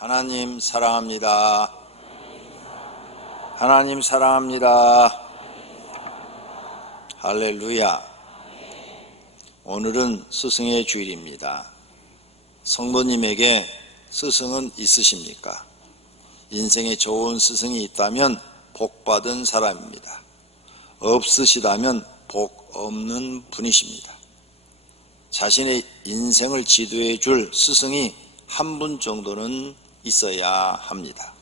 하나님 사랑합니다. 하나님 사랑합니다. 할렐루야. 오늘은 스승의 주일입니다. 성도님에게 스승은 있으십니까? 인생에 좋은 스승이 있다면 복받은 사람입니다. 없으시다면 복 없는 분이십니다. 자신의 인생을 지도해 줄 스승이 한 분 정도는 있어야 합니다.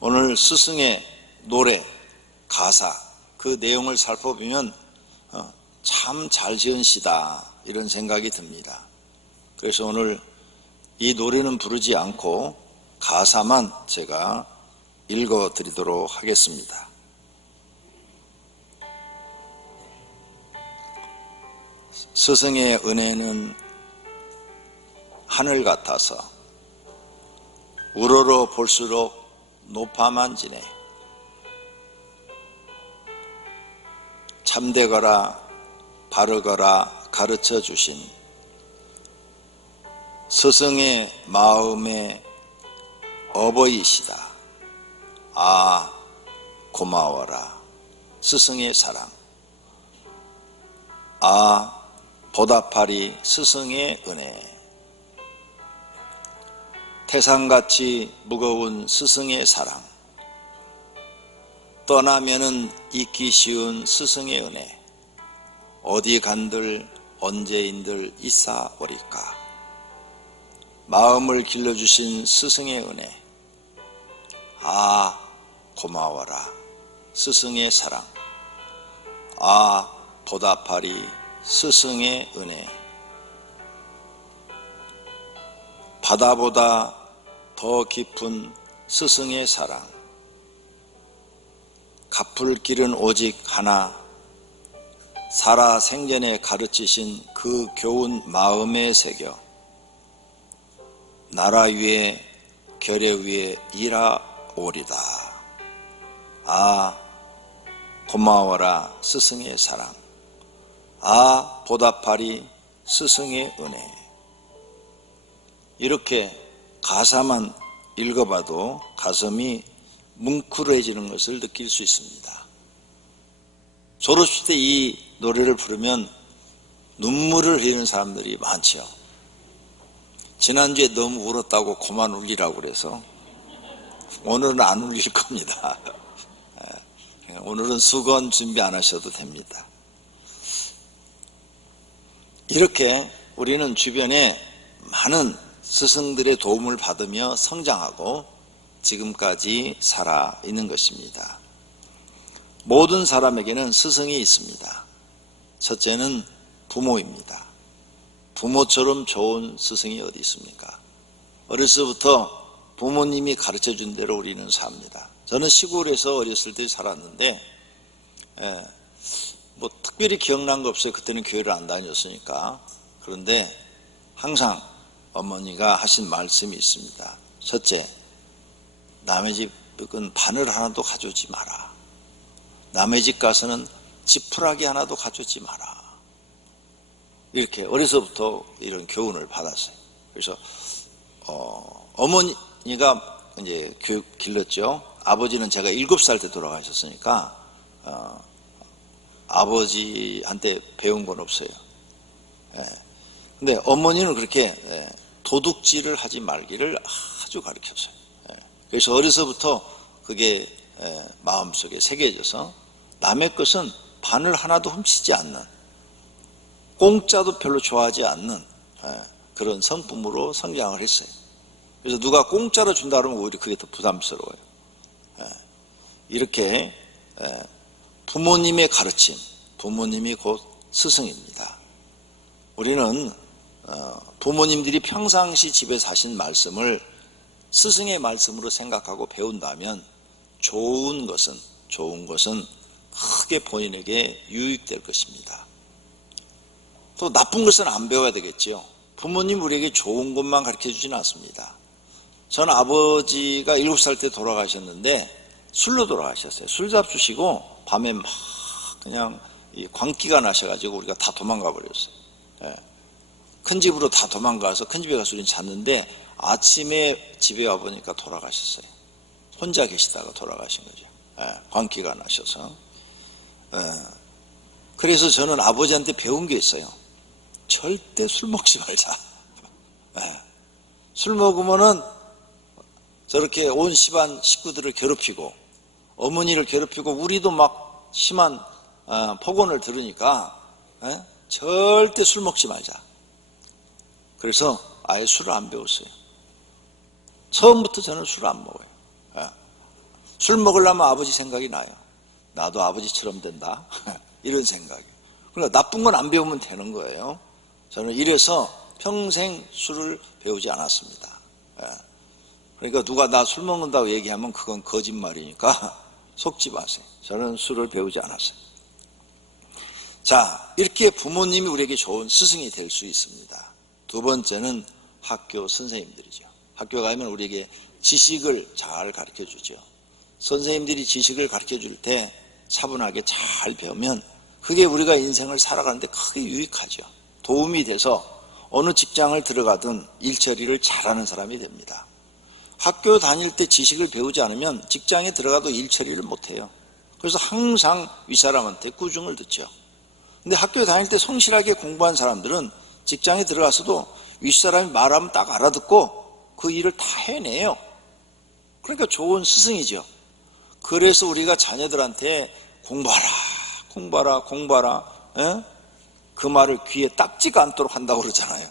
오늘 스승의 노래, 가사, 그 내용을 살펴보면 참 잘 지은 시다 이런 생각이 듭니다. 그래서 오늘 이 노래는 부르지 않고 가사만 제가 읽어드리도록 하겠습니다. 스승의 은혜는 하늘 같아서 우러러 볼수록 높아만 지네. 참되거라 바르거라 가르쳐 주신 스승의 마음의 어버이시다. 아, 고마워라 스승의 사랑. 아, 보답하리 스승의 은혜. 태산같이 무거운 스승의 사랑, 떠나면은 잊기 쉬운 스승의 은혜, 어디 간들 언제인들 있사오리까. 마음을 길러주신 스승의 은혜. 아, 고마워라 스승의 사랑. 아, 보답하리 스승의 은혜. 바다보다 더 깊은 스승의 사랑. 갚을 길은 오직 하나. 살아 생전에 가르치신 그 교훈 마음에 새겨 나라 위에 결례 위에 일하오리다. 아, 고마워라 스승의 사랑. 아, 보답하리 스승의 은혜. 이렇게 가사만 읽어봐도 가슴이 뭉클해지는 것을 느낄 수 있습니다. 졸업식 때 이 노래를 부르면 눈물을 흘리는 사람들이 많죠. 지난주에 너무 울었다고 그만 울리라고 그래서 오늘은 안 울릴 겁니다. 오늘은 수건 준비 안 하셔도 됩니다. 이렇게 우리는 주변에 많은 스승들의 도움을 받으며 성장하고 지금까지 살아 있는 것입니다. 모든 사람에게는 스승이 있습니다. 첫째는 부모입니다. 부모처럼 좋은 스승이 어디 있습니까? 어렸을 때부터 부모님이 가르쳐 준 대로 우리는 삽니다. 저는 시골에서 어렸을 때 살았는데 뭐 특별히 기억난 거 없어요. 그때는 교회를 안 다녔으니까. 그런데 항상 어머니가 하신 말씀이 있습니다. 첫째, 남의 집은 바늘 하나도 가져오지 마라. 남의 집 가서는 지푸라기 하나도 가져오지 마라. 이렇게 어려서부터 이런 교훈을 받았어요. 그래서 어머니가 이제 교육 길렀죠. 아버지는 제가 7살 때 돌아가셨으니까 아버지한테 배운 건 없어요. 근데 어머니는 그렇게 도둑질을 하지 말기를 아주 가르쳤어요. 그래서 어려서부터 그게 마음속에 새겨져서 남의 것은 바늘 하나도 훔치지 않는, 공짜도 별로 좋아하지 않는 그런 성품으로 성장을 했어요. 그래서 누가 공짜로 준다 그러면 오히려 그게 더 부담스러워요. 이렇게 부모님의 가르침, 부모님이 곧 스승입니다. 우리는 부모님들이 평상시 집에서 하신 말씀을 스승의 말씀으로 생각하고 배운다면 좋은 것은 크게 본인에게 유익될 것입니다. 또 나쁜 것은 안 배워야 되겠죠. 부모님 우리에게 좋은 것만 가르쳐 주지는 않습니다. 전 아버지가 7살 때 돌아가셨는데 술로 돌아가셨어요. 술 잡수시고 밤에 막 그냥 광기가 나셔가지고 우리가 다 도망가 버렸어요. 큰 집으로 다 도망가서 큰 집에 가서 우리는 잤는데 아침에 집에 와보니까 돌아가셨어요. 혼자 계시다가 돌아가신 거죠. 광기가 나셔서. 그래서 저는 아버지한테 배운 게 있어요. 절대 술 먹지 말자. 술 먹으면은 저렇게 온 집안 식구들을 괴롭히고 어머니를 괴롭히고 우리도 막 심한 폭언을 들으니까 절대 술 먹지 말자. 그래서 아예 술을 안 배웠어요. 처음부터 저는 술을 안 먹어요. 술 먹으려면 아버지 생각이 나요. 나도 아버지처럼 된다. 이런 생각이. 그러니까 나쁜 건 안 배우면 되는 거예요. 저는 이래서 평생 술을 배우지 않았습니다. 그러니까 누가 나 술 먹는다고 얘기하면 그건 거짓말이니까 속지 마세요. 저는 술을 배우지 않았어요. 자, 이렇게 부모님이 우리에게 좋은 스승이 될 수 있습니다. 두 번째는 학교 선생님들이죠. 학교 가면 우리에게 지식을 잘 가르쳐 주죠. 선생님들이 지식을 가르쳐 줄 때 차분하게 잘 배우면 그게 우리가 인생을 살아가는데 크게 유익하죠. 도움이 돼서 어느 직장을 들어가든 일처리를 잘하는 사람이 됩니다. 학교 다닐 때 지식을 배우지 않으면 직장에 들어가도 일처리를 못해요. 그래서 항상 윗사람한테 꾸중을 듣죠. 근데 학교 다닐 때 성실하게 공부한 사람들은 직장에 들어가서도 윗사람이 말하면 딱 알아듣고 그 일을 다 해내요. 그러니까 좋은 스승이죠. 그래서 우리가 자녀들한테 공부하라 그 말을 귀에 딱지가 않도록 한다고 그러잖아요.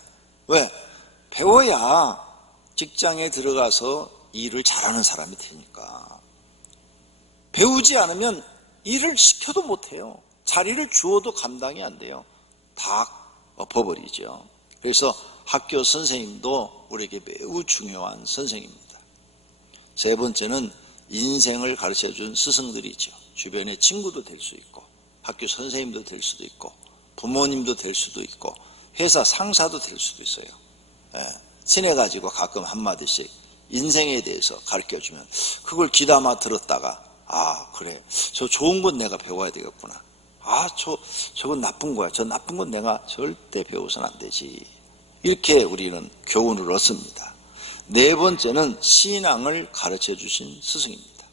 왜? 배워야 직장에 들어가서 일을 잘하는 사람이 되니까. 배우지 않으면 일을 시켜도 못해요. 자리를 주어도 감당이 안 돼요. 다 엎어버리죠. 그래서 학교 선생님도 우리에게 매우 중요한 선생입니다. 세 번째는 인생을 가르쳐준 스승들이죠. 주변의 친구도 될 수 있고 학교 선생님도 될 수도 있고 부모님도 될 수도 있고 회사 상사도 될 수도 있어요. 친해가지고 가끔 한마디씩 인생에 대해서 가르쳐주면 그걸 귀담아 들었다가 그래, 저 좋은 건 내가 배워야 되겠구나. 저건 나쁜 거야. 저 나쁜 건 내가 절대 배워서는 안 되지. 이렇게 우리는 교훈을 얻습니다. 네 번째는 신앙을 가르쳐 주신 스승입니다.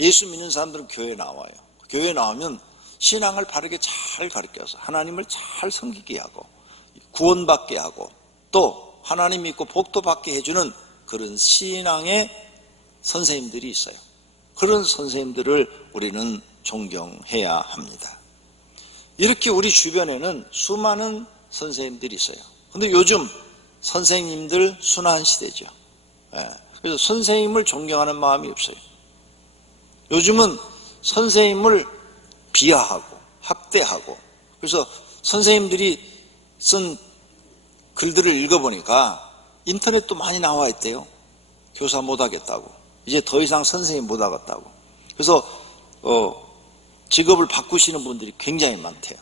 예수 믿는 사람들은 교회에 나와요. 교회에 나오면 신앙을 바르게 잘 가르쳐서 하나님을 잘 섬기게 하고 구원받게 하고 또 하나님 믿고 복도 받게 해주는 그런 신앙의 선생님들이 있어요. 그런 선생님들을 우리는 존경해야 합니다. 이렇게 우리 주변에는 수많은 선생님들이 있어요. 근데 요즘 선생님들 순환 시대죠. 그래서 선생님을 존경하는 마음이 없어요. 요즘은 선생님을 비하하고 학대하고, 그래서 선생님들이 쓴 글들을 읽어보니까 인터넷도 많이 나와 있대요. 교사 못하겠다고, 이제 더 이상 선생님 못하겠다고. 그래서 직업을 바꾸시는 분들이 굉장히 많대요.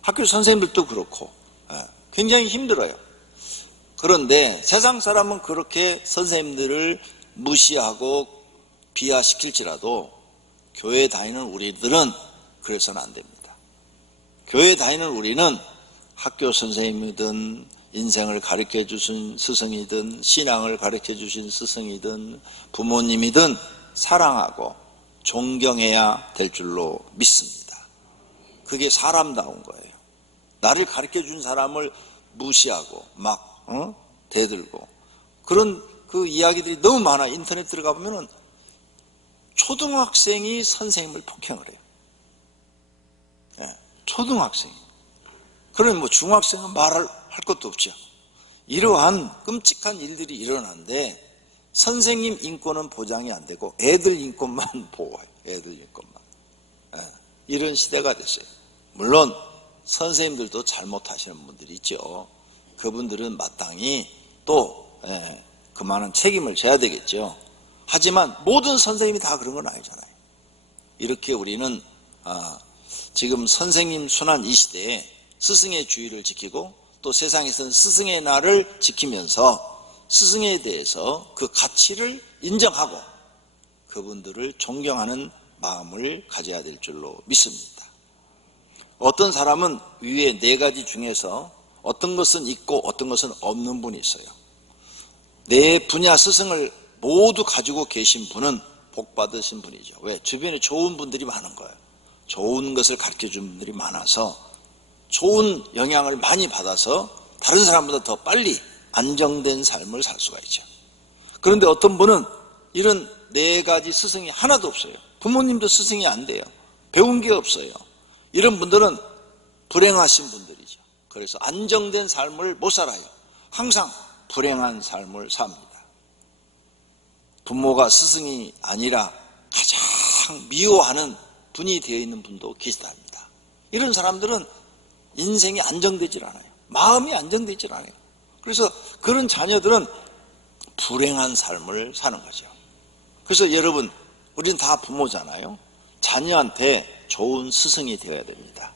학교 선생님들도 그렇고 굉장히 힘들어요. 그런데 세상 사람은 그렇게 선생님들을 무시하고 비하시킬지라도 교회 다니는 우리들은 그래서는 안 됩니다. 교회 다니는 우리는 학교 선생님이든 인생을 가르쳐 주신 스승이든 신앙을 가르쳐 주신 스승이든 부모님이든 사랑하고 존경해야 될 줄로 믿습니다. 그게 사람다운 거예요. 나를 가르쳐 준 사람을 무시하고 막 대들고 그런 그 이야기들이 너무 많아. 인터넷 들어가 보면은 초등학생이 선생님을 폭행을 해요. 초등학생이. 그러면 뭐 중학생은 말할 것도 없죠. 이러한 끔찍한 일들이 일어나는데 선생님 인권은 보장이 안 되고 애들 인권만 보호해요. 애들 인권만. 이런 시대가 됐어요. 물론 선생님들도 잘못하시는 분들이 있죠. 그분들은 마땅히 또 그만한 책임을 져야 되겠죠. 하지만 모든 선생님이 다 그런 건 아니잖아요. 이렇게 우리는 지금 선생님 순환 이 시대에 스승의 주의를 지키고 또 세상에서는 스승의 날을 지키면서 스승에 대해서 그 가치를 인정하고 그분들을 존경하는 마음을 가져야 될 줄로 믿습니다. 어떤 사람은 위에 네 가지 중에서 어떤 것은 있고 어떤 것은 없는 분이 있어요. 내 분야 스승을 모두 가지고 계신 분은 복 받으신 분이죠. 왜? 주변에 좋은 분들이 많은 거예요. 좋은 것을 가르쳐준 분들이 많아서 좋은 영향을 많이 받아서 다른 사람보다 더 빨리 안정된 삶을 살 수가 있죠. 그런데 어떤 분은 이런 네 가지 스승이 하나도 없어요. 부모님도 스승이 안 돼요. 배운 게 없어요. 이런 분들은 불행하신 분들이죠. 그래서 안정된 삶을 못 살아요. 항상 불행한 삶을 삽니다. 부모가 스승이 아니라 가장 미워하는 분이 되어 있는 분도 계시답니다. 이런 사람들은 인생이 안정되질 않아요. 마음이 안정되질 않아요. 그래서 그런 자녀들은 불행한 삶을 사는 거죠. 그래서 여러분, 우리는 다 부모잖아요. 자녀한테 좋은 스승이 되어야 됩니다.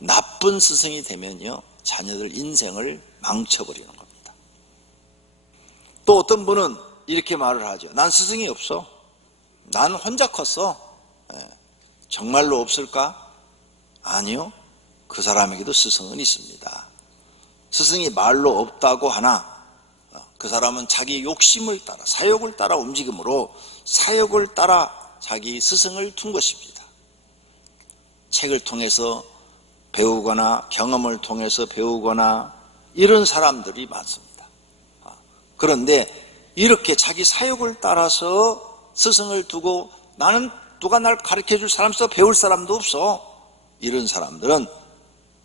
나쁜 스승이 되면요, 자녀들 인생을 망쳐버리는 겁니다. 또 어떤 분은 이렇게 말을 하죠. 난 스승이 없어. 난 혼자 컸어. 정말로 없을까? 아니요. 그 사람에게도 스승은 있습니다. 스승이 말로 없다고 하나 그 사람은 자기 욕심을 따라, 사욕을 따라 움직임으로 사욕을 따라 자기 스승을 둔 것입니다. 책을 통해서 배우거나 경험을 통해서 배우거나 이런 사람들이 많습니다. 그런데 이렇게 자기 사욕을 따라서 스승을 두고 나는 누가 날 가르쳐줄 사람 없어, 배울 사람도 없어, 이런 사람들은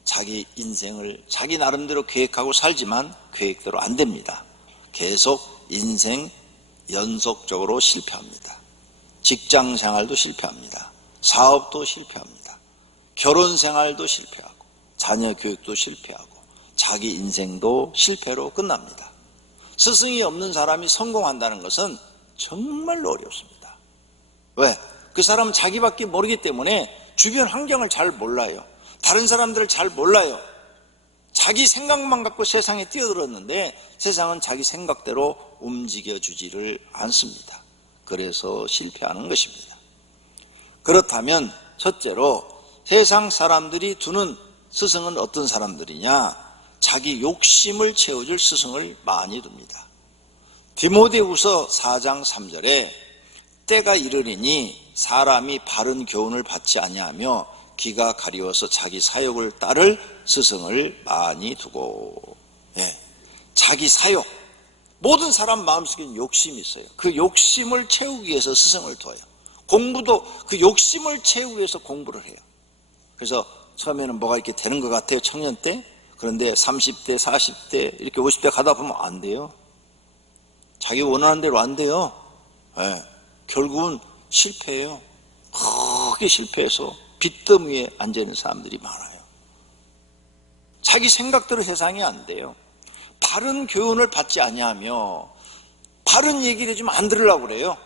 자기 인생을 자기 나름대로 계획하고 살지만 계획대로 안 됩니다. 계속 인생 연속적으로 실패합니다. 직장 생활도 실패합니다. 사업도 실패합니다. 결혼 생활도 실패하고 자녀 교육도 실패하고 자기 인생도 실패로 끝납니다. 스승이 없는 사람이 성공한다는 것은 정말로 어렵습니다. 왜? 그 사람은 자기밖에 모르기 때문에 주변 환경을 잘 몰라요. 다른 사람들을 잘 몰라요. 자기 생각만 갖고 세상에 뛰어들었는데 세상은 자기 생각대로 움직여주지를 않습니다. 그래서 실패하는 것입니다. 그렇다면 첫째로 세상 사람들이 두는 스승은 어떤 사람들이냐? 자기 욕심을 채워줄 스승을 많이 둡니다. 디모데후서 4장 3절에 때가 이르리니 사람이 바른 교훈을 받지 아니하며 귀가 가리워서 자기 사욕을 따를 스승을 많이 두고. 자기 사욕, 모든 사람 마음속에 욕심이 있어요. 그 욕심을 채우기 위해서 스승을 둬요. 공부도 그 욕심을 채우기 위해서 공부를 해요. 그래서 처음에는 뭐가 이렇게 되는 것 같아요, 청년 때. 그런데 30대, 40대, 이렇게 50대 가다 보면 안 돼요. 자기 원하는 대로 안 돼요. 결국은 실패해요. 크게 실패해서 빚더미 위에 앉아있는 사람들이 많아요. 자기 생각대로 세상이 안 돼요. 바른 교훈을 받지 아니하며 바른 얘기를 해주면 안 들으려고 그래요.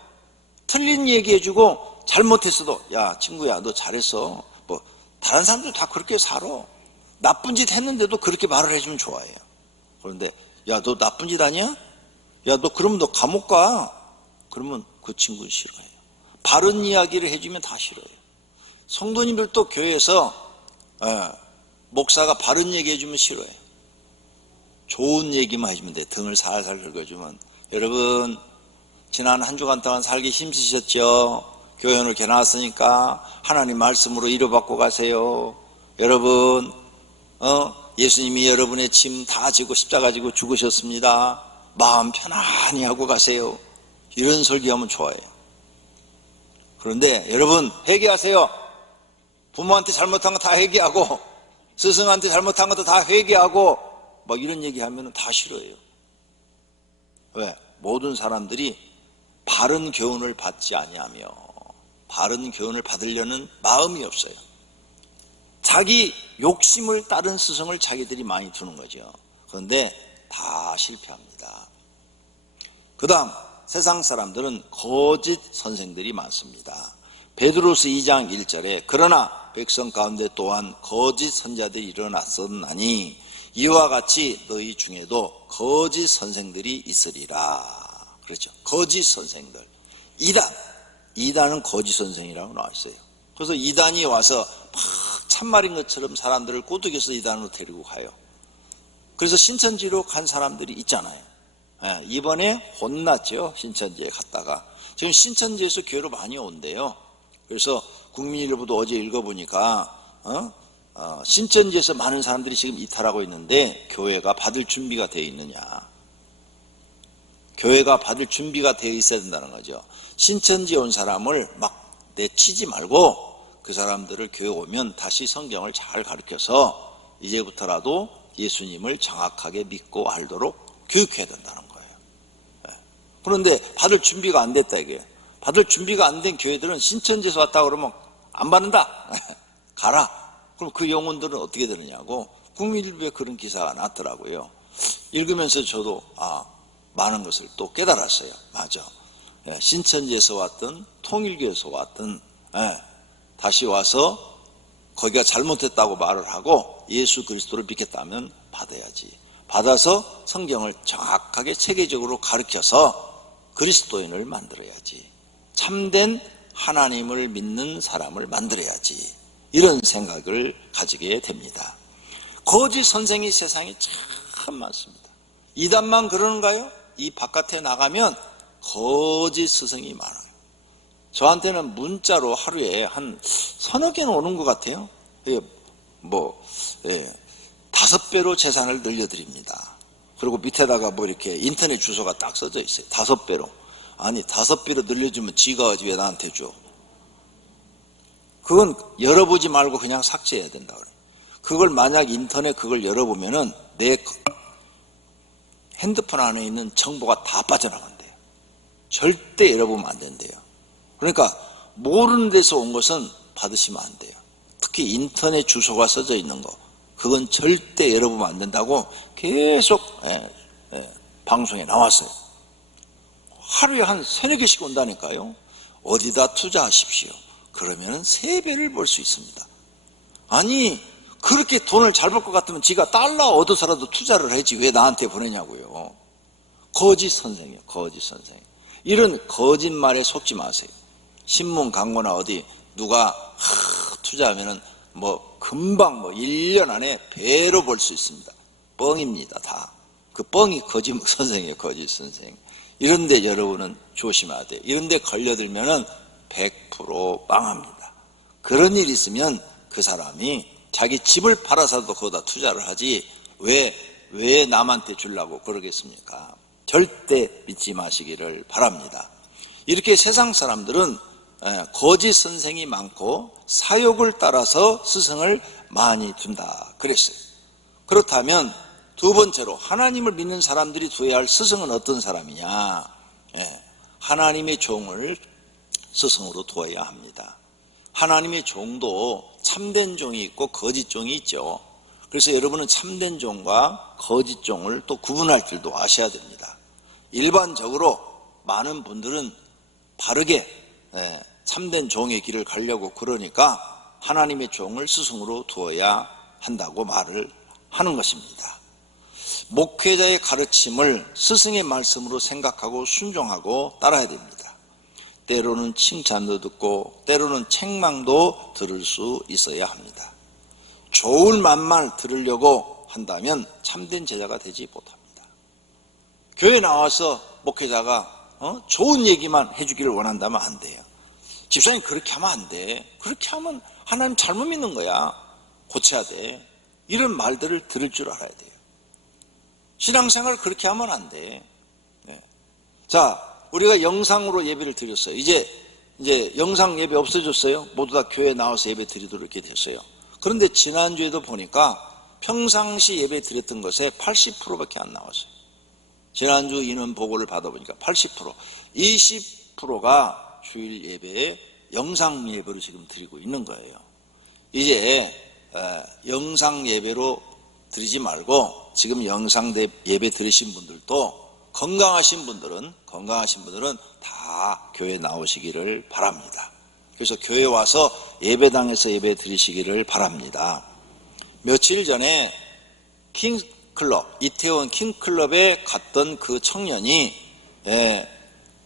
틀린 얘기 해주고 잘못했어도 야 친구야 너 잘했어. 뭐 다른 사람들 다 그렇게 살아. 나쁜 짓 했는데도 그렇게 말을 해주면 좋아해요. 그런데 야 너 나쁜 짓 아니야? 야 너 그러면 너 감옥 가. 그러면 그 친구는 싫어해요. 바른 이야기를 해주면 다 싫어해요. 성도님들도 교회에서 목사가 바른 얘기 해주면 싫어해요. 좋은 얘기만 해주면 돼. 등을 살살 긁어주면. 여러분 지난 한 주간 동안 살기 힘쓰셨죠? 교회 오늘 개나왔으니까 하나님 말씀으로 위로받고 가세요. 여러분 예수님이 여러분의 짐 다 지고 십자가 지고 죽으셨습니다. 마음 편안히 하고 가세요. 이런 설교하면 좋아해요. 그런데 여러분 회개하세요. 부모한테 잘못한 거 다 회개하고 스승한테 잘못한 것도 다 회개하고 막 이런 얘기하면 다 싫어해요. 왜? 모든 사람들이 바른 교훈을 받지 아니하며 바른 교훈을 받으려는 마음이 없어요. 자기 욕심을 따른 스승을 자기들이 많이 두는 거죠. 그런데 다 실패합니다. 그 다음 세상 사람들은 거짓 선생들이 많습니다. 베드로서 2장 1절에 그러나 백성 가운데 또한 거짓 선자들이 일어났었나니 이와 같이 너희 중에도 거짓 선생들이 있으리라. 그렇죠. 거짓 선생들. 이단은 거짓 선생이라고 나와 있어요. 그래서 이단이 와서 막 참말인 것처럼 사람들을 꼬드겨서 이단으로 데리고 가요. 그래서 신천지로 간 사람들이 있잖아요. 이번에 혼났죠. 신천지에 갔다가. 지금 신천지에서 교회로 많이 온대요. 그래서 국민일보도 어제 읽어보니까 신천지에서 많은 사람들이 지금 이탈하고 있는데 교회가 받을 준비가 되어 있느냐. 교회가 받을 준비가 되어 있어야 된다는 거죠. 신천지에 온 사람을 막 내치지 말고 그 사람들을 교회 오면 다시 성경을 잘 가르쳐서 이제부터라도 예수님을 정확하게 믿고 알도록 교육해야 된다는 거예요. 그런데 받을 준비가 안 됐다 이게. 받을 준비가 안 된 교회들은 신천지에서 왔다 그러면 안 받는다. 가라. 그럼 그 영혼들은 어떻게 되느냐고 국민일보에 그런 기사가 났더라고요. 읽으면서 저도 많은 것을 또 깨달았어요. 맞아. 신천지에서 왔든 통일교에서 왔든 다시 와서 거기가 잘못했다고 말을 하고 예수 그리스도를 믿겠다면 받아야지. 받아서 성경을 정확하게 체계적으로 가르쳐서 그리스도인을 만들어야지. 참된 하나님을 믿는 사람을 만들어야지. 이런 생각을 가지게 됩니다. 거짓 선생이 세상에 참 많습니다. 이단만 그러는가요? 이 바깥에 나가면 거짓 스승이 많아요. 저한테는 문자로 하루에 한 서너 개는 오는 것 같아요. 5배로 재산을 늘려드립니다. 그리고 밑에다가 이렇게 인터넷 주소가 딱 써져 있어요. 5배로. 아니 5배로 늘려주면 지가 왜 나한테 줘? 그건 열어보지 말고 그냥 삭제해야 된다 그래요. 그걸 만약 인터넷 그걸 열어보면은 내 핸드폰 안에 있는 정보가 다 빠져나간대요. 절대 열어보면 안 된대요. 그러니까 모르는 데서 온 것은 받으시면 안 돼요. 특히 인터넷 주소가 써져 있는 거 그건 절대 열어보면 안 된다고 계속 방송에 나왔어요. 하루에 한 3-4개씩 온다니까요. 어디다 투자하십시오. 그러면 3배를 벌 수 있습니다. 아니 그렇게 돈을 잘 벌 것 같으면 지가 달러 얻어서라도 투자를 하지 왜 나한테 보내냐고요. 거짓 선생이에요. 거짓 선생. 이런 거짓말에 속지 마세요. 신문 광고나 어디 누가 투자하면은 금방 1년 안에 배로 벌 수 있습니다. 뻥입니다. 다. 그 뻥이 거짓 선생이에요. 거짓 선생. 이런데 여러분은 조심해야 돼요. 이런데 걸려들면은 100% 빵합니다. 그런 일이 있으면 그 사람이 자기 집을 팔아서도 거기다 투자를 하지 왜 남한테 주려고 그러겠습니까? 절대 믿지 마시기를 바랍니다. 이렇게 세상 사람들은 거짓 선생이 많고 사욕을 따라서 스승을 많이 둔다 그랬어요. 그렇다면 두 번째로 하나님을 믿는 사람들이 두어야 할 스승은 어떤 사람이냐? 하나님의 종을 스승으로 두어야 합니다. 하나님의 종도 참된 종이 있고 거짓 종이 있죠. 그래서 여러분은 참된 종과 거짓 종을 또 구분할 줄도 아셔야 됩니다. 일반적으로 많은 분들은 바르게 참된 종의 길을 가려고 그러니까 하나님의 종을 스승으로 두어야 한다고 말을 하는 것입니다. 목회자의 가르침을 스승의 말씀으로 생각하고 순종하고 따라야 됩니다. 때로는 칭찬도 듣고 때로는 책망도 들을 수 있어야 합니다. 좋을 말만 들으려고 한다면 참된 제자가 되지 못합니다. 교회 나와서 목회자가 좋은 얘기만 해주기를 원한다면 안 돼요. 집사님 그렇게 하면 안 돼. 그렇게 하면 하나님 잘못 믿는 거야. 고쳐야 돼. 이런 말들을 들을 줄 알아야 돼요. 신앙생활 그렇게 하면 안 돼. 자, 우리가 영상으로 예배를 드렸어요. 이제 영상 예배 없어졌어요. 모두 다 교회 나와서 예배 드리도록 이렇게 됐어요. 그런데 지난주에도 보니까 평상시 예배 드렸던 것에 80%밖에 안 나왔어요. 지난주 인원 보고를 받아보니까 80%, 20%가 주일 예배에 영상 예배로 지금 드리고 있는 거예요. 이제 영상 예배로 드리지 말고 지금 영상 예배 드리신 분들도 건강하신 분들은 다 교회 나오시기를 바랍니다. 그래서 교회 와서 예배당에서 예배 드리시기를 바랍니다. 며칠 전에 킹클럽, 이태원 킹클럽에 갔던 그 청년이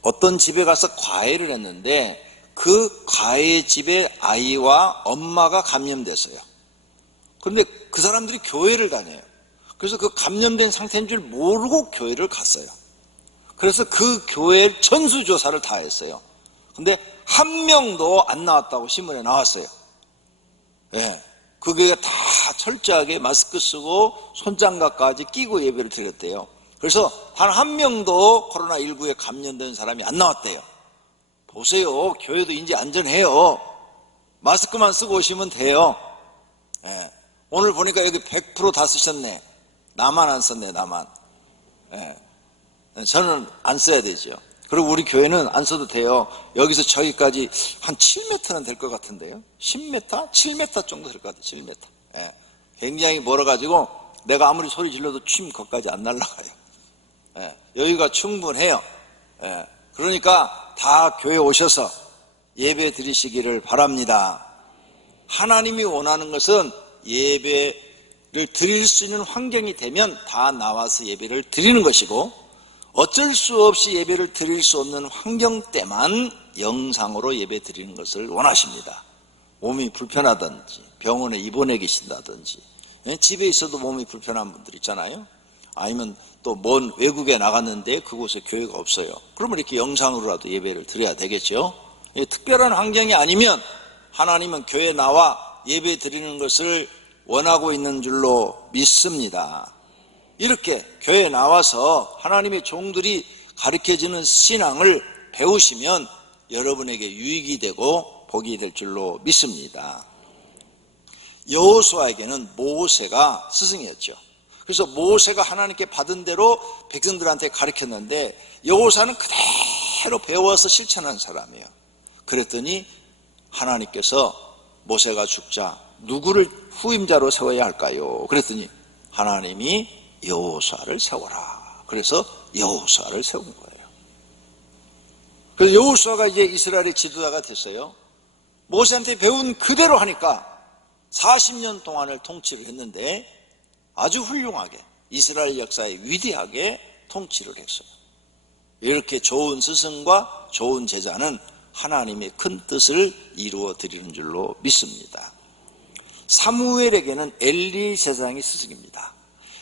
어떤 집에 가서 과외를 했는데 그 과외 집에 아이와 엄마가 감염됐어요. 그런데 그 사람들이 교회를 다녀요. 그래서 그 감염된 상태인 줄 모르고 교회를 갔어요. 그래서 그 교회 전수조사를 다 했어요. 근데 한 명도 안 나왔다고 신문에 나왔어요. 예. 그 교회가 다 철저하게 마스크 쓰고 손장갑까지 끼고 예배를 드렸대요. 그래서 단 한 명도 코로나19에 감염된 사람이 안 나왔대요. 보세요. 교회도 이제 안전해요. 마스크만 쓰고 오시면 돼요. 예. 오늘 보니까 여기 100% 다 쓰셨네. 나만 안 썼네, 나만. 예. 저는 안 써야 되죠. 그리고 우리 교회는 안 써도 돼요. 여기서 저기까지 한 7m는 될 것 같은데요. 10m? 7m 정도 될 것 같아요. 7m. 예. 굉장히 멀어가지고 내가 아무리 소리 질러도 침 거기까지 안 날아가요. 예. 여기가 충분해요. 예. 그러니까 다 교회 오셔서 예배 드리시기를 바랍니다. 하나님이 원하는 것은 예배를 드릴 수 있는 환경이 되면 다 나와서 예배를 드리는 것이고, 어쩔 수 없이 예배를 드릴 수 없는 환경 때만 영상으로 예배 드리는 것을 원하십니다. 몸이 불편하든지 병원에 입원해 계신다든지, 집에 있어도 몸이 불편한 분들 있잖아요. 아니면 또 먼 외국에 나갔는데 그곳에 교회가 없어요. 그러면 이렇게 영상으로라도 예배를 드려야 되겠죠. 특별한 환경이 아니면 하나님은 교회에 나와 예배 드리는 것을 원하고 있는 줄로 믿습니다. 이렇게 교회에 나와서 하나님의 종들이 가르쳐주는 신앙을 배우시면 여러분에게 유익이 되고 복이 될 줄로 믿습니다. 여호수아에게는 모세가 스승이었죠. 그래서 모세가 하나님께 받은 대로 백성들한테 가르쳤는데 여호수아는 그대로 배워서 실천한 사람이에요. 그랬더니 하나님께서 모세가 죽자 누구를 후임자로 세워야 할까요? 그랬더니 하나님이 여호수아를 세워라. 그래서 여호수아를 세운 거예요. 그래서 여호수아가 이제 이스라엘의 지도자가 됐어요. 모세한테 배운 그대로 하니까 40년 동안을 통치를 했는데 아주 훌륭하게 이스라엘 역사에 위대하게 통치를 했어요. 이렇게 좋은 스승과 좋은 제자는 하나님의 큰 뜻을 이루어 드리는 줄로 믿습니다. 사무엘에게는 엘리 제사장이 스승입니다.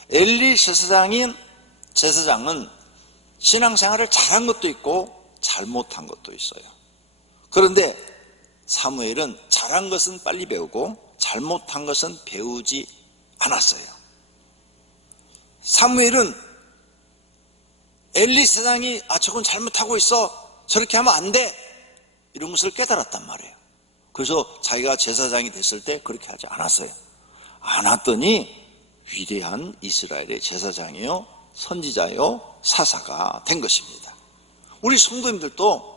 엘리 제사장은 신앙생활을 잘한 것도 있고 잘못한 것도 있어요. 그런데 사무엘은 잘한 것은 빨리 배우고 잘못한 것은 배우지 않았어요. 사무엘은 엘리 제사장이 저건 잘못하고 있어, 저렇게 하면 안 돼, 이런 것을 깨달았단 말이에요. 그래서 자기가 제사장이 됐을 때 그렇게 하지 않았어요. 않았더니 위대한 이스라엘의 제사장이요, 선지자요, 사사가 된 것입니다. 우리 성도님들도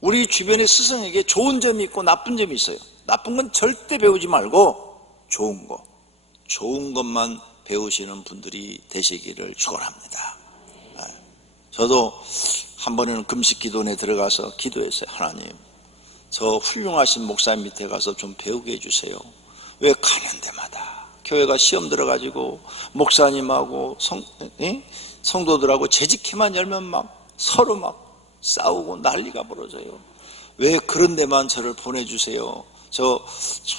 우리 주변의 스승에게 좋은 점이 있고 나쁜 점이 있어요. 나쁜 건 절대 배우지 말고 좋은 것만 배우시는 분들이 되시기를 축원합니다. 저도 한 번에는 금식 기도원에 들어가서 기도했어요. 하나님, 저 훌륭하신 목사님 밑에 가서 좀 배우게 해주세요. 왜 가는 데마다 교회가 시험 들어가지고 목사님하고 성도들하고 재직회만 열면 막 서로 막 싸우고 난리가 벌어져요. 왜 그런 데만 저를 보내주세요. 저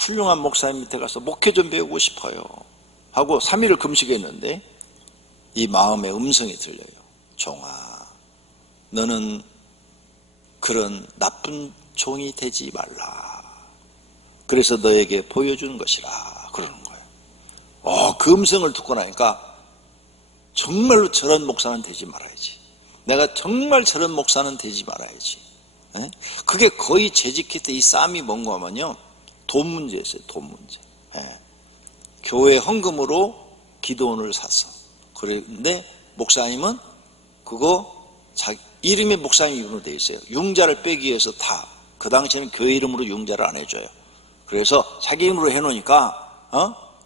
훌륭한 목사님 밑에 가서 목회 좀 배우고 싶어요 하고 3일을 금식했는데 이 마음의 음성이 들려요. 종아, 너는 그런 나쁜 종이 되지 말라. 그래서 너에게 보여주는 것이라 그러는 거예요. 그 음성을 듣고 나니까 정말로 저런 목사는 되지 말아야지. 내가 정말 저런 목사는 되지 말아야지. 그게 거의 재직할 때 이 싸움이 뭔가 하면요, 돈 문제였어요. 돈 문제. 교회 헌금으로 기도원을 샀어. 그런데 목사님은 그거 자기 이름이 목사님 이름으로 되어 있어요. 융자를 빼기 위해서 다. 그 당시에는 교회 이름으로 융자를 안 해줘요. 그래서 자기 이름으로 해놓으니까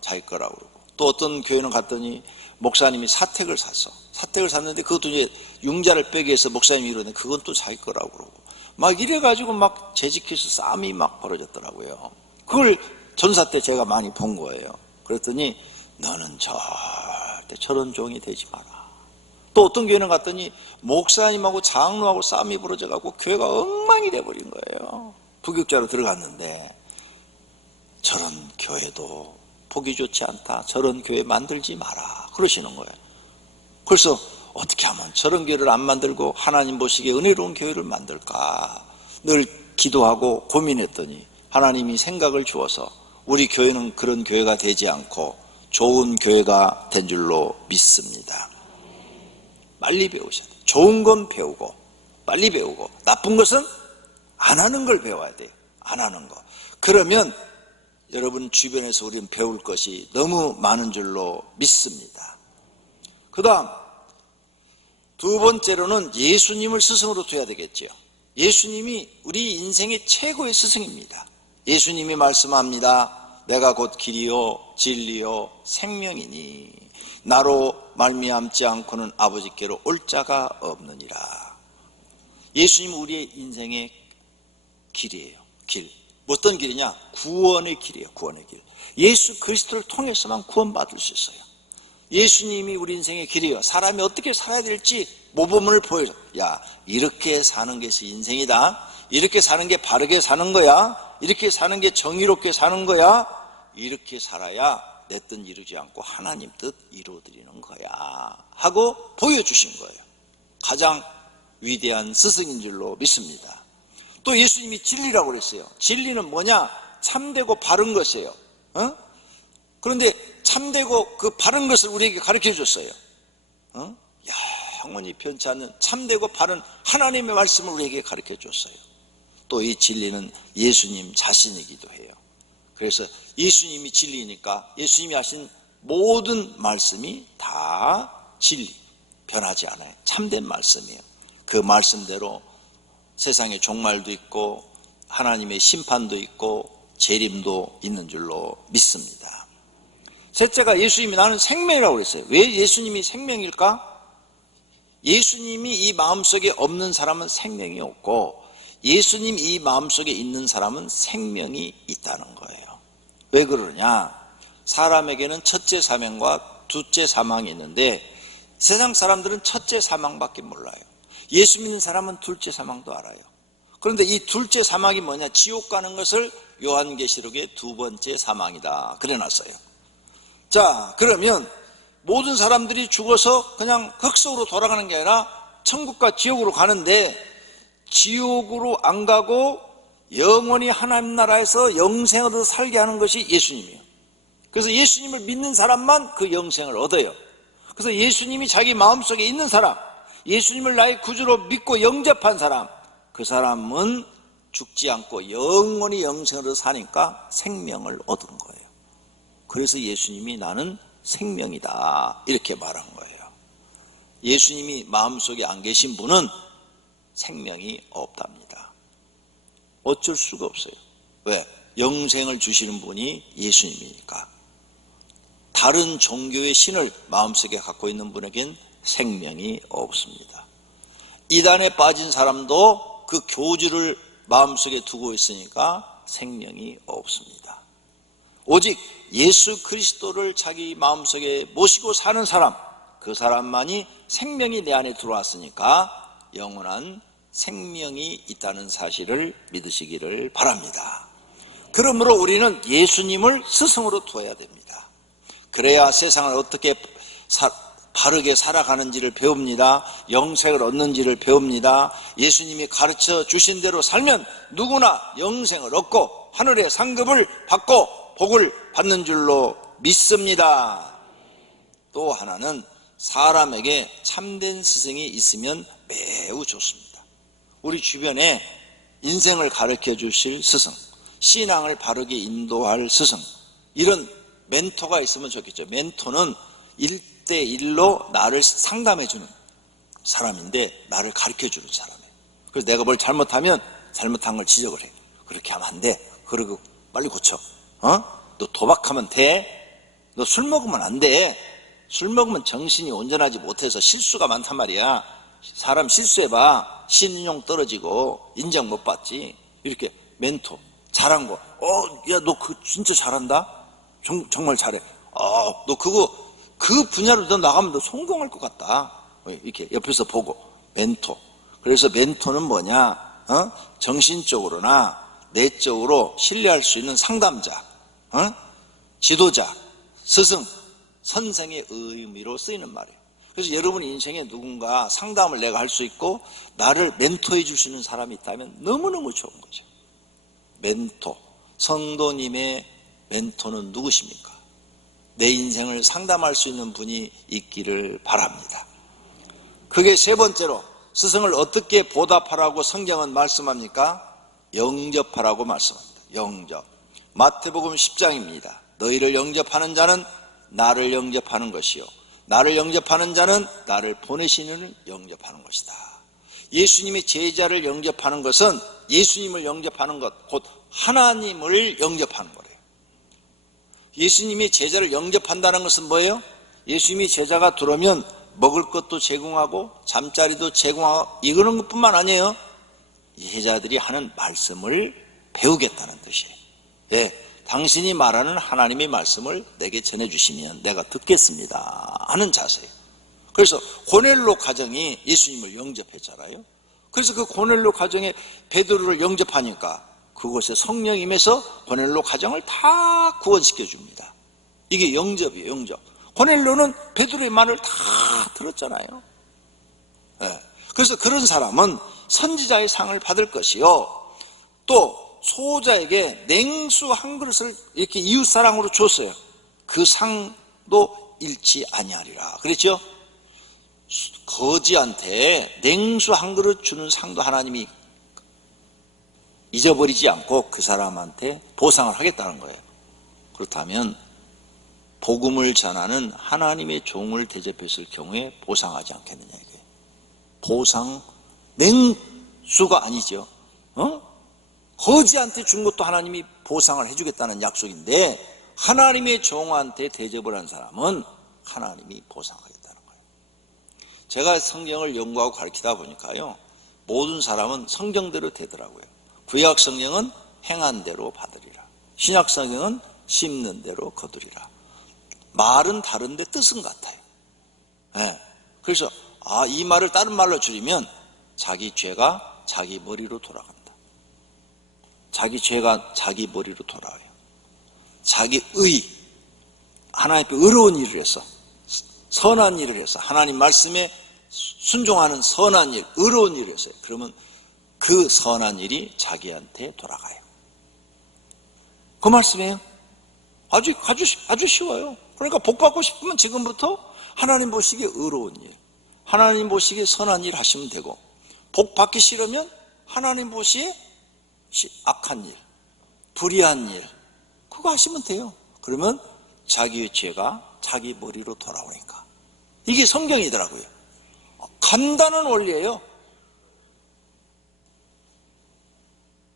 자기 거라고 그러고. 또 어떤 교회는 갔더니 목사님이 사택을 샀어. 사택을 샀는데 그것도 이제 융자를 빼기 위해서 목사님 이름으로 했는데 그건 또 자기 거라고 그러고. 막 이래가지고 막 재직해서 싸움이 막 벌어졌더라고요. 그걸 전사 때 제가 많이 본 거예요. 그랬더니 너는 절대 저런 종이 되지 마라. 또 어떤 교회는 갔더니 목사님하고 장로하고 싸움이 벌어져가지고 교회가 엉망이 돼버린 거예요. 부교육자로 들어갔는데 저런 교회도 보기 좋지 않다. 저런 교회 만들지 마라. 그러시는 거예요. 그래서 어떻게 하면 저런 교회를 안 만들고 하나님 보시기에 은혜로운 교회를 만들까 늘 기도하고 고민했더니 하나님이 생각을 주어서 우리 교회는 그런 교회가 되지 않고 좋은 교회가 된 줄로 믿습니다. 빨리 배우셔야 돼요. 좋은 건 배우고 빨리 배우고 나쁜 것은 안 하는 걸 배워야 돼요. 안 하는 거. 그러면 여러분 주변에서 우리는 배울 것이 너무 많은 줄로 믿습니다. 그 다음 두 번째로는 예수님을 스승으로 둬야 되겠죠. 예수님이 우리 인생의 최고의 스승입니다. 예수님이 말씀합니다. 내가 곧 길이요 진리요 생명이니 나로 말미암지 않고는 아버지께로 올 자가 없느니라. 예수님은 우리의 인생의 길이에요. 길. 어떤 길이냐? 구원의 길이에요. 구원의 길. 예수 그리스도를 통해서만 구원받을 수 있어요. 예수님이 우리 인생의 길이에요. 사람이 어떻게 살아야 될지 모범을 보여줘. 야, 이렇게 사는 것이 인생이다. 이렇게 사는 게 바르게 사는 거야. 이렇게 사는 게 정의롭게 사는 거야. 이렇게 살아야 내 뜻 이루지 않고 하나님 뜻 이루어드리는 거야 하고 보여주신 거예요. 가장 위대한 스승인 줄로 믿습니다. 또 예수님이 진리라고 그랬어요. 진리는 뭐냐? 참되고 바른 것이에요. 그런데 참되고 그 바른 것을 우리에게 가르쳐 줬어요. 영원히 변치 않는 참되고 바른 하나님의 말씀을 우리에게 가르쳐 줬어요. 또 이 진리는 예수님 자신이기도 해요. 그래서 예수님이 진리니까 예수님이 하신 모든 말씀이 다 진리, 변하지 않아요. 참된 말씀이에요. 그 말씀대로 세상에 종말도 있고 하나님의 심판도 있고 재림도 있는 줄로 믿습니다. 셋째가 예수님이 나는 생명이라고 그랬어요. 왜 예수님이 생명일까? 예수님이 이 마음속에 없는 사람은 생명이 없고 예수님 이 마음속에 있는 사람은 생명이 있다는 거예요. 왜 그러냐? 사람에게는 첫째 사망과 둘째 사망이 있는데 세상 사람들은 첫째 사망밖에 몰라요. 예수 믿는 사람은 둘째 사망도 알아요. 그런데 이 둘째 사망이 뭐냐? 지옥 가는 것을 요한계시록의 두 번째 사망이다 그래놨어요. 자, 그러면 모든 사람들이 죽어서 그냥 흙속으로 돌아가는 게 아니라 천국과 지옥으로 가는데 지옥으로 안 가고 영원히 하나님 나라에서 영생으로 살게 하는 것이 예수님이에요. 그래서 예수님을 믿는 사람만 그 영생을 얻어요. 그래서 예수님이 자기 마음속에 있는 사람, 예수님을 나의 구주로 믿고 영접한 사람, 그 사람은 죽지 않고 영원히 영생으로 사니까 생명을 얻은 거예요. 그래서 예수님이 나는 생명이다 이렇게 말한 거예요. 예수님이 마음속에 안 계신 분은 생명이 없답니다. 어쩔 수가 없어요. 왜? 영생을 주시는 분이 예수님이니까. 다른 종교의 신을 마음속에 갖고 있는 분에겐 생명이 없습니다. 이단에 빠진 사람도 그 교주를 마음속에 두고 있으니까 생명이 없습니다. 오직 예수 그리스도를 자기 마음속에 모시고 사는 사람, 그 사람만이 생명이 내 안에 들어왔으니까 영원한 생명이 있다는 사실을 믿으시기를 바랍니다. 그러므로 우리는 예수님을 스승으로 두어야 됩니다. 그래야 세상을 어떻게 바르게 살아가는지를 배웁니다. 영생을 얻는지를 배웁니다. 예수님이 가르쳐 주신 대로 살면 누구나 영생을 얻고 하늘의 상급을 받고 복을 받는 줄로 믿습니다. 또 하나는 사람에게 참된 스승이 있으면 매우 좋습니다. 우리 주변에 인생을 가르쳐 주실 스승, 신앙을 바르게 인도할 스승, 이런 멘토가 있으면 좋겠죠. 멘토는 1대1로 나를 상담해 주는 사람인데 나를 가르쳐 주는 사람이에요. 그래서 내가 뭘 잘못하면 잘못한 걸 지적을 해. 그렇게 하면 안 돼. 그러고 빨리 고쳐. 너 도박하면 돼. 너 술 먹으면 안 돼. 술 먹으면 정신이 온전하지 못해서 실수가 많단 말이야. 사람 실수해봐. 신용 떨어지고 인정 못 받지. 이렇게 멘토 잘한 거. 야, 너 그거 진짜 잘한다. 정말 잘해. 너 그거 그 분야로 너 나가면 너 성공할 것 같다. 이렇게 옆에서 보고 멘토. 그래서 멘토는 뭐냐? 정신적으로나 내적으로 신뢰할 수 있는 상담자, 지도자, 스승, 선생의 의미로 쓰이는 말이에요. 그래서 여러분 인생에 누군가 상담을 내가 할 수 있고 나를 멘토해 줄 수 있는 사람이 있다면 너무너무 좋은 거죠. 멘토, 성도님의 멘토는 누구십니까? 내 인생을 상담할 수 있는 분이 있기를 바랍니다. 그게 세 번째로 스승을 어떻게 보답하라고 성경은 말씀합니까? 영접하라고 말씀합니다. 영접. 마태복음 10장입니다. 너희를 영접하는 자는 나를 영접하는 것이요 나를 영접하는 자는 나를 보내시는 이를 영접하는 것이다. 예수님의 제자를 영접하는 것은 예수님을 영접하는 것, 곧 하나님을 영접하는 거래요. 예수님이 제자를 영접한다는 것은 뭐예요? 예수님이 제자가 들어오면 먹을 것도 제공하고 잠자리도 제공하고 이러는 것뿐만 아니에요. 제자들이 하는 말씀을 배우겠다는 뜻이에요. 예, 당신이 말하는 하나님의 말씀을 내게 전해주시면 내가 듣겠습니다 하는 자세예요. 그래서 고넬로 가정이 예수님을 영접했잖아요. 그래서 그 고넬로 가정에 베드로를 영접하니까 그곳에 성령이 임해서 고넬로 가정을 다 구원시켜 줍니다. 이게 영접이에요. 영접. 고넬로는 베드로의 말을 다 들었잖아요. 네. 그래서 그런 사람은 선지자의 상을 받을 것이요 또 소호자에게 냉수 한 그릇을 이렇게 이웃사랑으로 줬어요. 그 상도 잃지 아니하리라 그랬죠. 거지한테 냉수 한 그릇 주는 상도 하나님이 잊어버리지 않고 그 사람한테 보상을 하겠다는 거예요. 그렇다면 복음을 전하는 하나님의 종을 대접했을 경우에 보상하지 않겠느냐 이거예요. 보상, 냉수가 아니죠. 거지한테 준 것도 하나님이 보상을 해주겠다는 약속인데 하나님의 종한테 대접을 한 사람은 하나님이 보상하겠다는 거예요. 제가 성경을 연구하고 가르치다 보니까요 모든 사람은 성경대로 되더라고요. 구약 성경은 행한 대로 받으리라. 신약 성경은 심는 대로 거두리라. 말은 다른데 뜻은 같아요. 네. 그래서 이 말을 다른 말로 줄이면 자기 죄가 자기 머리로 돌아간다. 자기 죄가 자기 머리로 돌아와요. 자기 하나님 앞에 의로운 일을 해서 선한 일을 해서 하나님 말씀에 순종하는 선한 일, 의로운 일을 했어요. 그러면 그 선한 일이 자기한테 돌아가요. 그 말씀이에요. 아주 쉬워요. 그러니까 복 받고 싶으면 지금부터 하나님 보시기에 의로운 일, 하나님 보시기에 선한 일 하시면 되고, 복 받기 싫으면 하나님 보시기에 악한 일, 불의한 일, 그거 하시면 돼요. 그러면 자기의 죄가 자기 머리로 돌아오니까. 이게 성경이더라고요. 간단한 원리예요.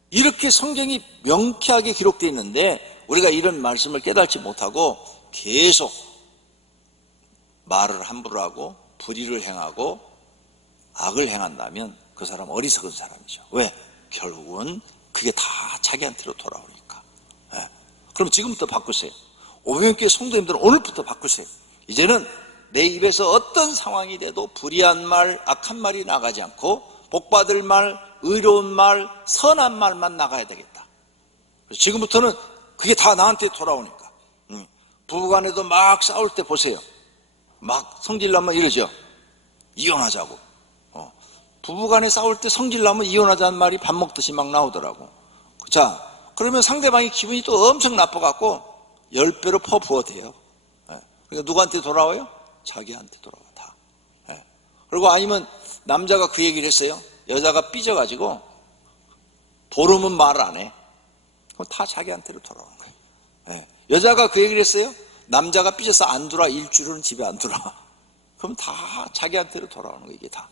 이렇게 성경이 명쾌하게 기록되어 있는데 우리가 이런 말씀을 깨닫지 못하고 계속 말을 함부로 하고 불의를 행하고 악을 행한다면 그 사람 어리석은 사람이죠. 왜? 결국은 그게 다 자기한테로 돌아오니까. 네. 그럼 지금부터 바꾸세요. 오병교회 성도님들은 오늘부터 바꾸세요. 이제는 내 입에서 어떤 상황이 돼도 불의한 말, 악한 말이 나가지 않고 복받을 말, 의로운 말, 선한 말만 나가야 되겠다. 그래서 지금부터는 그게 다 나한테 돌아오니까. 부부간에도 막 싸울 때 보세요. 막 성질나면 이러죠. 이혼하자고. 부부간에 싸울 때 성질나면 이혼하자는 말이 밥 먹듯이 막 나오더라고. 자, 그러면 상대방이 기분이 또 엄청 나빠갖고 10배로 퍼부어대요. 그러니까 누구한테 돌아와요? 자기한테 돌아와 다. 그리고 아니면 남자가 그 얘기를 했어요. 여자가 삐져가지고 보름은 말을 안 해. 그럼 다 자기한테로 돌아오는 거예요. 여자가 그 얘기를 했어요. 남자가 삐져서 안 들어와, 일주일은 집에 안 들어와. 그럼 다 자기한테로 돌아오는 거예요. 이게 다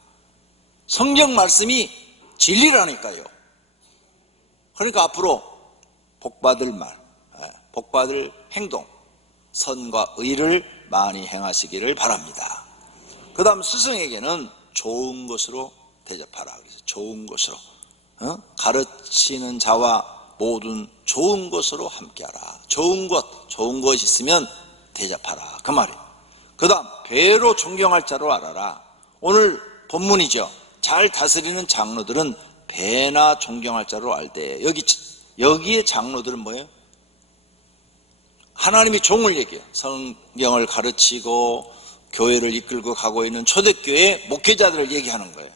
성경 말씀이 진리라니까요. 그러니까 앞으로 복받을 말, 복받을 행동, 선과 의를 많이 행하시기를 바랍니다. 그 다음 스승에게는 좋은 것으로 대접하라. 그래서 좋은 것으로, 가르치는 자와 모든 좋은 것으로 함께하라. 좋은 것 있으면 대접하라. 그 말이에요. 그 다음 배로 존경할 자로 알아라. 오늘 본문이죠. 잘 다스리는 장로들은 배나 존경할 자로 알되, 여기에 장로들은 뭐예요? 하나님이 종을 얘기해요. 성경을 가르치고 교회를 이끌고 가고 있는 초대교회 목회자들을 얘기하는 거예요.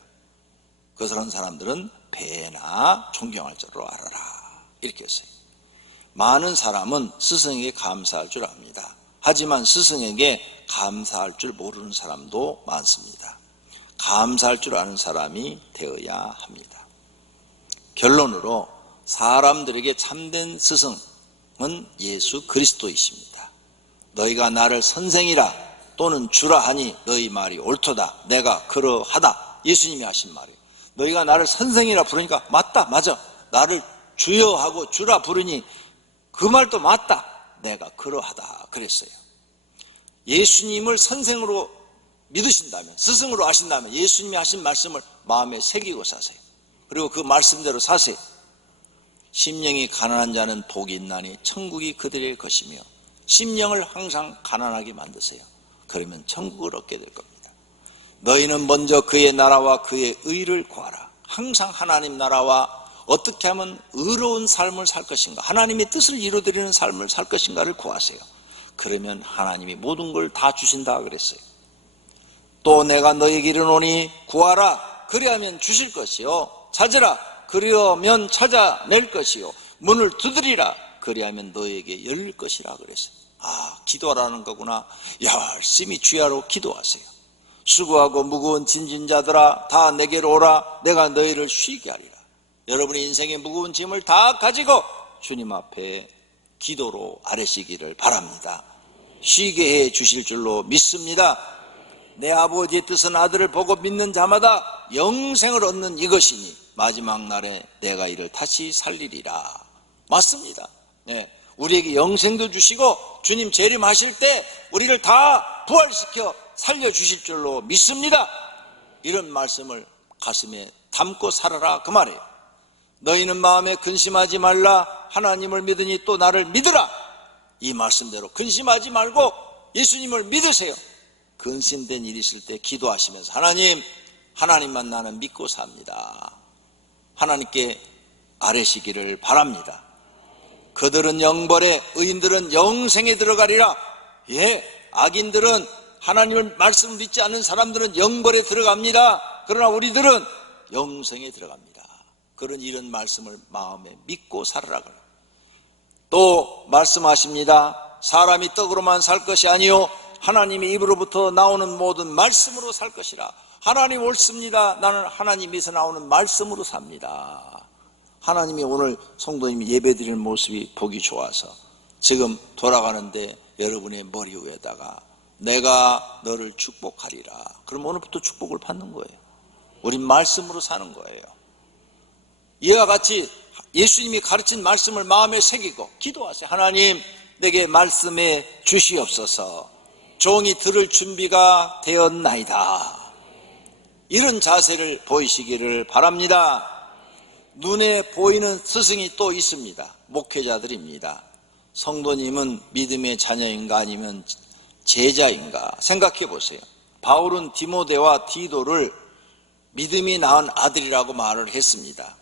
그런 사람들은 배나 존경할 줄로 알아라, 이렇게 했어요. 많은 사람은 스승에게 감사할 줄 압니다. 하지만 스승에게 감사할 줄 모르는 사람도 많습니다. 감사할 줄 아는 사람이 되어야 합니다. 결론으로 사람들에게 참된 스승은 예수 그리스도이십니다. 너희가 나를 선생이라 또는 주라 하니 너희 말이 옳도다. 내가 그러하다. 예수님이 하신 말이에요. 너희가 나를 선생이라 부르니까 맞다, 맞아. 나를 주여 하고 주라 부르니 그 말도 맞다. 내가 그러하다 그랬어요. 예수님을 선생으로 믿으신다면, 스승으로 아신다면 예수님이 하신 말씀을 마음에 새기고 사세요. 그리고 그 말씀대로 사세요. 심령이 가난한 자는 복이 있나니 천국이 그들의 것이며, 심령을 항상 가난하게 만드세요. 그러면 천국을 얻게 될 겁니다. 너희는 먼저 그의 나라와 그의 의를 구하라. 항상 하나님 나라와 어떻게 하면 의로운 삶을 살 것인가, 하나님의 뜻을 이루어드리는 삶을 살 것인가를 구하세요. 그러면 하나님이 모든 걸 다 주신다 그랬어요. 또 내가 너희에게 이르노니 구하라 그리하면 주실 것이요, 찾으라 그리하면 찾아낼 것이요, 문을 두드리라 그리하면 너희에게 열릴 것이라 그랬어요. 아, 기도하라는 거구나. 열심히 주야로 기도하세요. 수고하고 무거운 짐진 자들아 다 내게로 오라. 내가 너희를 쉬게 하리라. 여러분의 인생의 무거운 짐을 다 가지고 주님 앞에 기도로 아뢰시기를 바랍니다. 쉬게 해 주실 줄로 믿습니다. 내 아버지의 뜻은 아들을 보고 믿는 자마다 영생을 얻는 이것이니 마지막 날에 내가 이를 다시 살리리라. 맞습니다. 네. 우리에게 영생도 주시고 주님 재림하실 때 우리를 다 부활시켜 살려주실 줄로 믿습니다. 이런 말씀을 가슴에 담고 살아라 그 말이에요. 너희는 마음에 근심하지 말라. 하나님을 믿으니 또 나를 믿으라. 이 말씀대로 근심하지 말고 예수님을 믿으세요. 근심된 일이 있을 때 기도하시면서 하나님만 나는 믿고 삽니다. 하나님께 아뢰시기를 바랍니다. 그들은 영벌에 의인들은 영생에 들어가리라. 예, 악인들은 하나님을 말씀 믿지 않는 사람들은 영벌에 들어갑니다. 그러나 우리들은 영생에 들어갑니다. 그런 이런 말씀을 마음에 믿고 살아라. 또 말씀하십니다. 사람이 떡으로만 살 것이 아니요 하나님의 입으로부터 나오는 모든 말씀으로 살 것이라. 하나님 옳습니다. 나는 하나님에서 나오는 말씀으로 삽니다. 하나님이 오늘 성도님이 예배드리는 모습이 보기 좋아서 지금 돌아가는데 여러분의 머리 위에다가 내가 너를 축복하리라. 그럼 오늘부터 축복을 받는 거예요. 우린 말씀으로 사는 거예요. 이와 같이 예수님이 가르친 말씀을 마음에 새기고 기도하세요. 하나님, 내게 말씀해 주시옵소서. 종이 들을 준비가 되었나이다. 이런 자세를 보이시기를 바랍니다. 눈에 보이는 스승이 또 있습니다. 목회자들입니다. 성도님은 믿음의 자녀인가 아니면 제자인가 생각해 보세요. 바울은 디모데와 디도를 믿음이 낳은 아들이라고 말을 했습니다.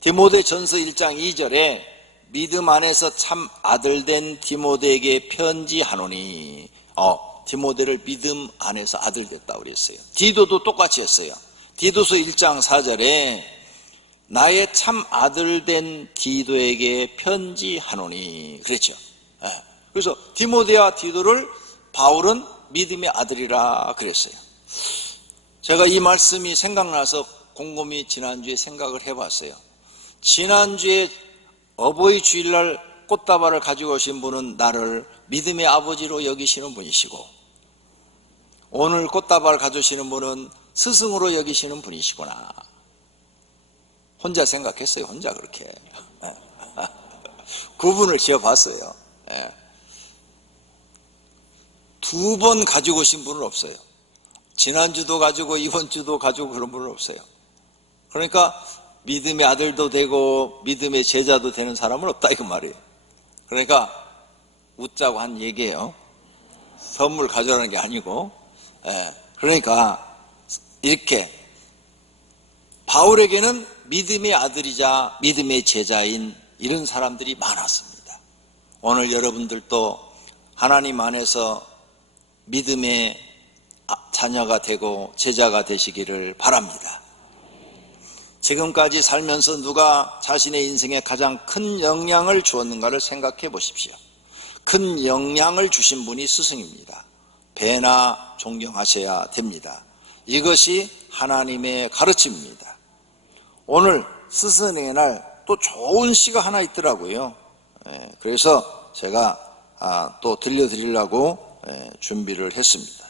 디모데전서 1장 2절에 믿음 안에서 참 아들 된 디모데에게 편지하노니, 디모데를 믿음 안에서 아들 됐다고 그랬어요. 디도도 똑같이 했어요. 디도서 1장 4절에 나의 참 아들 된 디도에게 편지하노니 그랬죠. 그래서 디모데와 디도를 바울은 믿음의 아들이라 그랬어요. 제가 이 말씀이 생각나서 곰곰이 지난주에 생각을 해봤어요. 지난주에 어버이 주일날 꽃다발을 가지고 오신 분은 나를 믿음의 아버지로 여기시는 분이시고, 오늘 꽃다발을 가져오시는 분은 스승으로 여기시는 분이시구나. 혼자 생각했어요. 혼자 그렇게 구분을 지어봤어요. 두 번 가지고 오신 분은 없어요. 지난주도 가지고 이번 주도 가지고 그런 분은 없어요. 그러니까 믿음의 아들도 되고 믿음의 제자도 되는 사람은 없다 이거 말이에요. 그러니까 웃자고 한 얘기예요. 선물 가져라는 게 아니고. 그러니까 이렇게 바울에게는 믿음의 아들이자 믿음의 제자인 이런 사람들이 많았습니다. 오늘 여러분들도 하나님 안에서 믿음의 자녀가 되고 제자가 되시기를 바랍니다. 지금까지 살면서 누가 자신의 인생에 가장 큰 영향을 주었는가를 생각해 보십시오. 큰 영향을 주신 분이 스승입니다. 배나 존경하셔야 됩니다. 이것이 하나님의 가르침입니다. 오늘 스승의 날 또 좋은 시가 하나 있더라고요. 그래서 제가 또 들려드리려고 준비를 했습니다.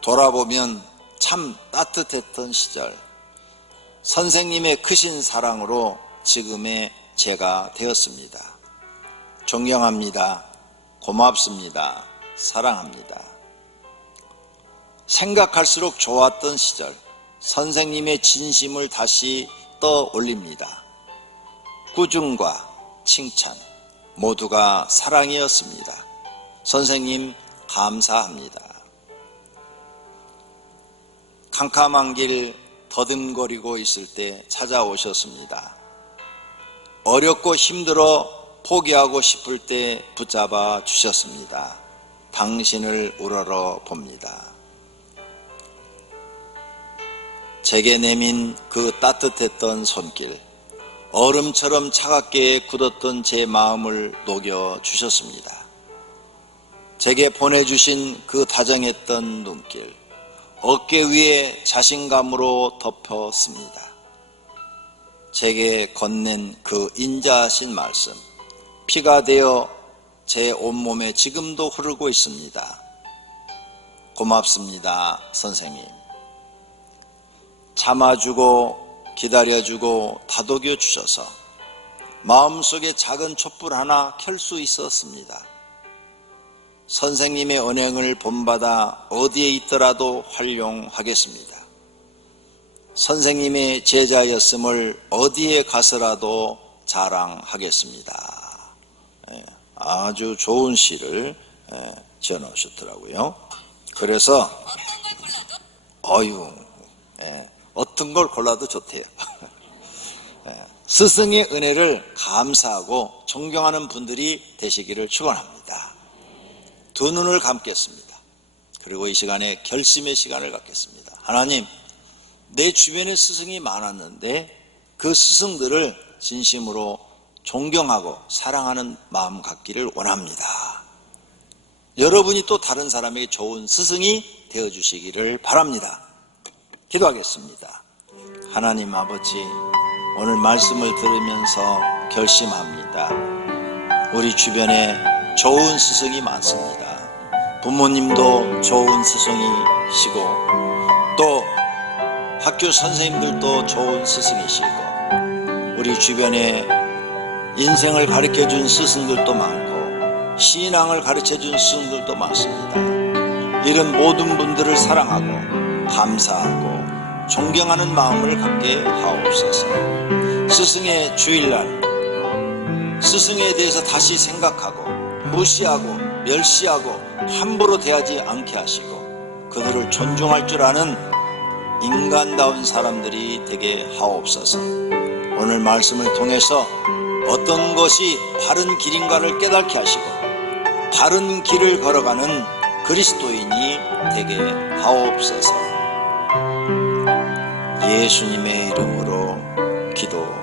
돌아보면 참 따뜻했던 시절, 선생님의 크신 사랑으로 지금의 제가 되었습니다. 존경합니다. 고맙습니다. 사랑합니다. 생각할수록 좋았던 시절, 선생님의 진심을 다시 떠올립니다. 꾸중과 칭찬 모두가 사랑이었습니다. 선생님 감사합니다. 캄캄한 길 더듬거리고 있을 때 찾아오셨습니다. 어렵고 힘들어 포기하고 싶을 때 붙잡아 주셨습니다. 당신을 우러러 봅니다. 제게 내민 그 따뜻했던 손길, 얼음처럼 차갑게 굳었던 제 마음을 녹여주셨습니다. 제게 보내주신 그 다정했던 눈길, 어깨 위에 자신감으로 덮었습니다. 제게 건넨 그 인자하신 말씀, 피가 되어 제 온몸에 지금도 흐르고 있습니다. 고맙습니다, 선생님. 참아주고 기다려주고 다독여 주셔서 마음속에 작은 촛불 하나 켤 수 있었습니다. 선생님의 언행을 본받아 어디에 있더라도 활용하겠습니다. 선생님의 제자였음을 어디에 가서라도 자랑하겠습니다. 아주 좋은 시를 지어놓으셨더라고요. 그래서 어떤 걸 골라도 좋대요. 스승의 은혜를 감사하고 존경하는 분들이 되시기를 축원합니다. 두 눈을 감겠습니다. 그리고 이 시간에 결심의 시간을 갖겠습니다. 하나님, 내 주변에 스승이 많았는데 그 스승들을 진심으로 존경하고 사랑하는 마음 갖기를 원합니다. 여러분이 또 다른 사람에게 좋은 스승이 되어주시기를 바랍니다. 기도하겠습니다. 하나님 아버지, 오늘 말씀을 들으면서 결심합니다. 우리 주변에 좋은 스승이 많습니다. 부모님도 좋은 스승이시고 또 학교 선생님들도 좋은 스승이시고 우리 주변에 인생을 가르쳐준 스승들도 많고 신앙을 가르쳐준 스승들도 많습니다. 이런 모든 분들을 사랑하고 감사하고 존경하는 마음을 갖게 하옵소서. 스승의 주일날 스승에 대해서 다시 생각하고 무시하고 멸시하고 함부로 대하지 않게 하시고 그들을 존중할 줄 아는 인간다운 사람들이 되게 하옵소서. 오늘 말씀을 통해서 어떤 것이 바른 길인가를 깨닫게 하시고 바른 길을 걸어가는 그리스도인이 되게 하옵소서. 예수님의 이름으로 기도